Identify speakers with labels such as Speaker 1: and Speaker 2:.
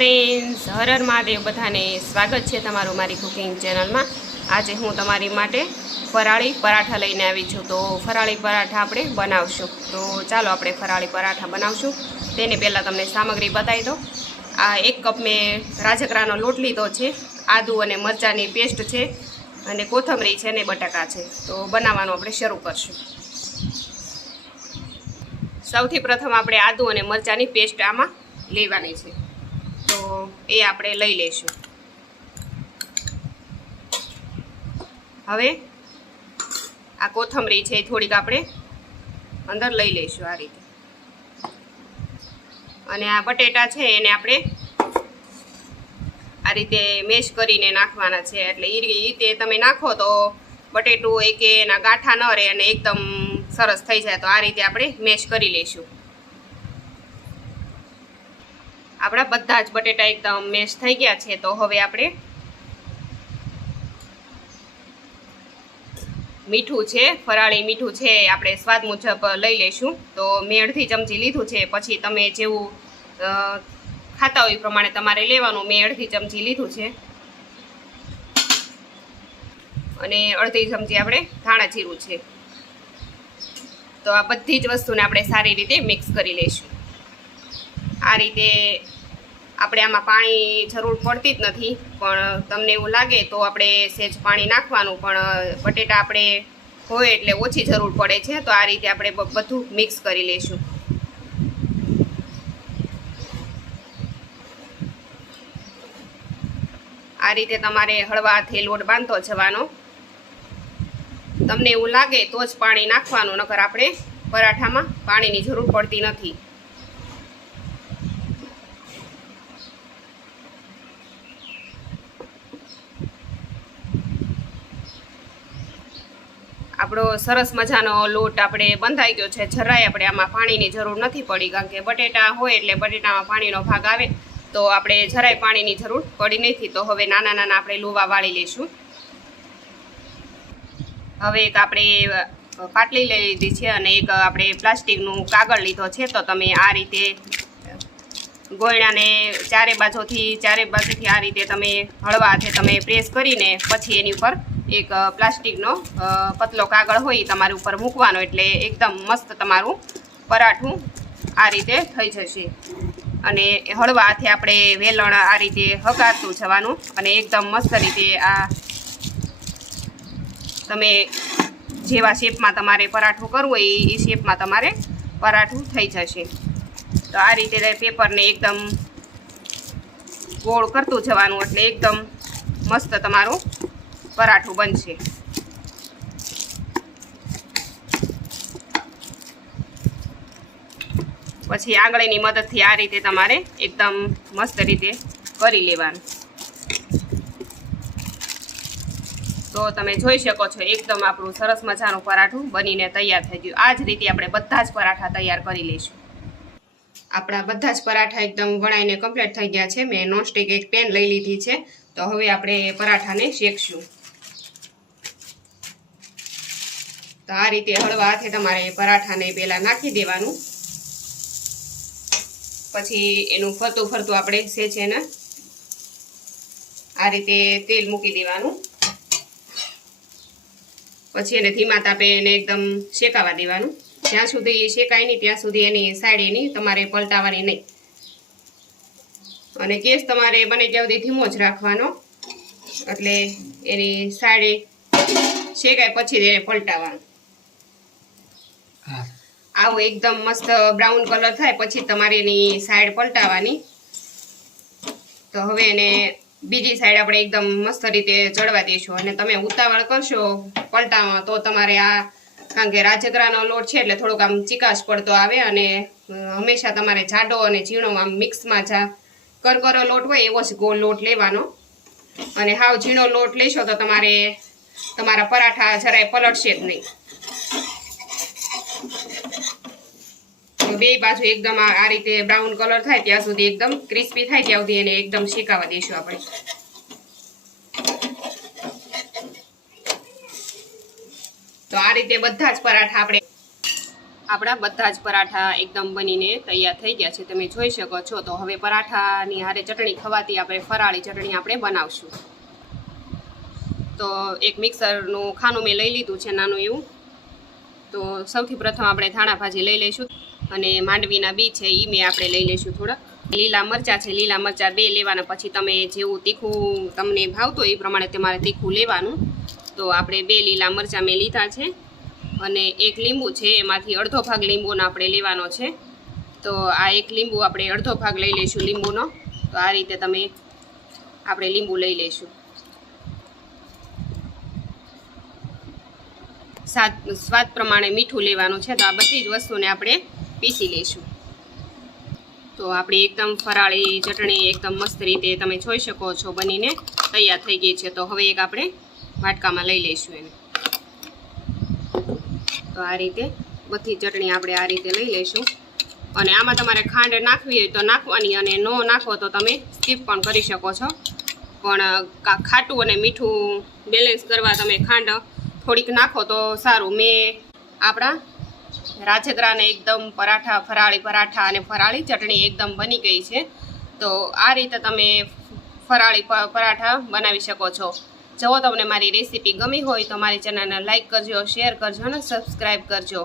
Speaker 1: Friends હરર Mahadev, બધાને સ્વાગત છે તમારું મારી કુકિંગ ચેનલમાં આજે હું તમારી માટે ફરાળી પરાઠા લઈને આવી છું. તો ફરાળી પરાઠા આપણે બનાવશું. તો ચાલો આપણે ફરાળી પરાઠા બનાવશું. તેને પહેલાં તમને સામગ્રી બતાવી દો આ એક કપ મેં રાજકરાનો લોટ લીધો છે. આદુ અને મરચાંની પેસ્ટ છે અને કોથમરી છે અને બટાકા છે. તો બનાવવાનું આપણે શરૂ કરશું. સૌથી પ્રથમ આપણે આદુ અને મરચાંની પેસ્ટ આમાં લેવાની છે. તો એ આપણે લઈ લઈશું. હવે આ કોથમરી છે એ થોડીક આપણે અંદર લઈ લઈશું આ રીતે. અને આ બટેટા છે એને આપણે આ રીતે મેશ કરીને નાખવાના છે. એટલે એ રીતે તમે નાખો તો બટેટું એક એના ગાંઠા ન રહે અને એકદમ સરસ થઈ જાય. તો આ રીતે આપણે મેશ કરી લઈશું. આપણા બધા જ બટેટા એકદમ મેશ થઈ ગયા છે, તો હવે આપણે મીઠું છે, ફરાળી મીઠું છે, આપણે સ્વાદ મુજબ લઈ લઈશું. તો મેં અડધી ચમચી લીધું છે, પછી તમે જેવું ખાતા હોય પ્રમાણે તમારે લેવાનું, મેં અડધી ચમચી લીધું છે. અને અડધી ચમચી આપણે ધાણા જીરું છે. તો આ બધી જ વસ્તુને આપણે સારી રીતે મિક્સ કરી લઈશું. આ રીતે આપણે આમાં પાણી જરૂર પડતી જ નથી. પણ તમને એવું લાગે તો આપણે સેજ પાણી નાખવાનું, પણ બટેટા આપણે હોય એટલે ઓછી જરૂર પડે છે, તો આ રીતે આપણે બધું મિક્સ કરી લઈશું. આ રીતે તમારે હળવા હાથે લોટ બાંધતો જવાનો. તમને એવું લાગે તો જ પાણી નાખવાનું, નકર આપણે પરાઠામાં પાણીની જરૂર પડતી નથી. આપણો સરસ મજાનો લોટ આપણે બંધાઈ ગયો છે. જરાય આપણે આમાં પાણીની જરૂર નથી પડી, કારણ કે બટેટા હોય એટલે બટેટામાં પાણીનો ભાગ આવે, તો આપણે જરાય પાણીની જરૂર પડી નથી. તો હવે નાના નાના આપણે લુવા વાળી લઈશું. હવે એક આપણે પાટલી લઈ લીધી છે અને એક આપણે પ્લાસ્ટિકનું કાગળ લીધો છે. તો તમે આ રીતે ગોયણાને ચારે બાજુથી ચારે બાજુથી આ રીતે તમે હળવા હાથે તમે પ્રેસ કરીને પછી એની ઉપર એક પ્લાસ્ટિકનો પતલો કાગળ હોય તમારે ઉપર મૂકવાનો એટલે એકદમ મસ્ત તમારું પરાઠું આ રીતે થઈ જશે. અને હળવા હાથે આપણે વેલણ આ રીતે હકારતું જવાનું અને એકદમ મસ્ત રીતે આ તમે જેવા શેપમાં તમારે પરાઠું કરવું હોય એ શેપમાં તમારે પરાઠું થઈ જશે. તો આ રીતે પેપરને એકદમ ગોળ કરતું જવાનું એટલે એકદમ મસ્ત તમારું પરાઠું બનશે. પછી આંગળીની મદદથી આ રીતે તમારે એકદમ મસ્ત રીતે કરી લેવાનું. તો તમે જોઈ શકો છો, એકદમ આપણું સરસ મજાનું પરાઠું બનીને તૈયાર થઈ ગયું. આ જ રીતે આપણે બધા જ પરાઠા તૈયાર કરી લઈશું. આપણા બધા જ પરાઠા એકદમ વણાઈને કમ્પ્લીટ થઈ ગયા છે. મેં નોનસ્ટિક એક પેન લઈ લીધી છે. તો હવે આપણે પરાઠાને શેકશું. તો આ રીતે હળવા હાથે તમારે પરાઠાને પહેલાં નાખી દેવાનું. પછી એનું ફરતું ફરતું આપણે સેચે ને, આ રીતે તેલ મૂકી દેવાનું. પછી એને ધીમા તાપે એને એકદમ શેકાવા દેવાનું. જ્યાં સુધી શેકાય નહીં, ત્યાં સુધી એની સાઈડ એની તમારે પલટાવવાની નહીં. અને ગેસ તમારે બને ત્યાં સુધી ધીમો જ રાખવાનો. એટલે એની સાઈડે શેકાય પછી એને પલટાવવાનું આવો એકદમ મસ્ત બ્રાઉન કલર થાય, પછી તમારે એની સાઈડ પલટાવવાની તો હવે એને બીજી સાઈડ આપણે એકદમ મસ્ત રીતે ચડવા દઈશું અને તમે ઉતાવળ કરશો પલટાવવા તો તમારે આ કારણ કે રાજગરાનો લોટ છે એટલે થોડોક આમ ચિકાશ પડતો આવે અને હંમેશા તમારે જાડો અને ઝીણો આમ મિક્સમાં જા, કરકરો લોટ હોય એવો જ ગોળ લોટ લેવાનો. અને હાવ ઝીણો લોટ લેશો તો તમારે, તમારા પરાઠા જરાય પલટશે જ નહીં. બે બાજુ એકદમ આ રીતે બ્રાઉન કલર થાય ત્યાં સુધી એકદમ ક્રિસ્પી થાય ત્યાં સુધી એને એકદમ શેકાવા દઈશું આપણે. તો આ રીતે બધા જ પરાઠા આપણે આપણા બધા જ પરાઠા એકદમ બનીને તૈયાર થઈ ગયા છે. તમે જોઈ શકો છો. તો હવે પરાઠાની હારે ચટણી ખવાતી આપણે ફરાળી ચટણી આપણે બનાવશું. તો એક મિક્સરનું ખાનું મેં લઈ લીધું છે, નાનું એવું. તો સૌથી પ્રથમ આપણે ધાણા ભાજી લઈ લઈશું. અને માંડવીના બી છે એ મેં આપણે લઈ લઈશું થોડાક. લીલા મરચાં છે, લીલા મરચાં બે લેવાના, પછી તમે જેવું તીખું તમને ભાવતું એ પ્રમાણે તમારે તીખું લેવાનું. તો આપણે બે લીલા મરચાં મેં લીધા છે અને એક લીંબુ છે, એમાંથી અડધો ભાગ લીંબુનો આપણે લેવાનો છે. તો આ એક લીંબુ આપણે અડધો ભાગ લઈ લઈશું લીંબુનો. તો આ રીતે તમે આપણે લીંબુ લઈ લઈશું. સ્વાદ સ્વાદ પ્રમાણે મીઠું લેવાનું છે. તો આ બધી જ વસ્તુને આપણે પીસી લઈશું. તો આપણી એકદમ ફરાળી ચટણી એકદમ મસ્ત રીતે તમે જોઈ શકો છો બનીને તૈયાર થઈ ગઈ છે. તો હવે એક આપણે વાટકામાં લઈ લઈશું એને. તો આ રીતે બધી ચટણી આપણે આ રીતે લઈ લઈશું. અને આમાં તમારે ખાંડ નાખવી હોય તો નાખવાની અને ન નાખો તો તમે સ્કીપ પણ કરી શકો છો. પણ ખાટું અને મીઠું બેલેન્સ કરવા તમે ખાંડ થોડીક નાખો તો સારું. મેં આપણા રાજગરાને એકદમ પરાઠા, ફરાળી પરાઠા અને ફરાળી ચટણી એકદમ બની ગઈ છે. તો આ રીતે તમે ફરાળી પરાઠા બનાવી શકો છો. જો તમને મારી રેસીપી ગમી હોય તો મારી ચેનલને લાઇક કરજો, શેર કરજો અને સબસ્ક્રાઈબ કરજો.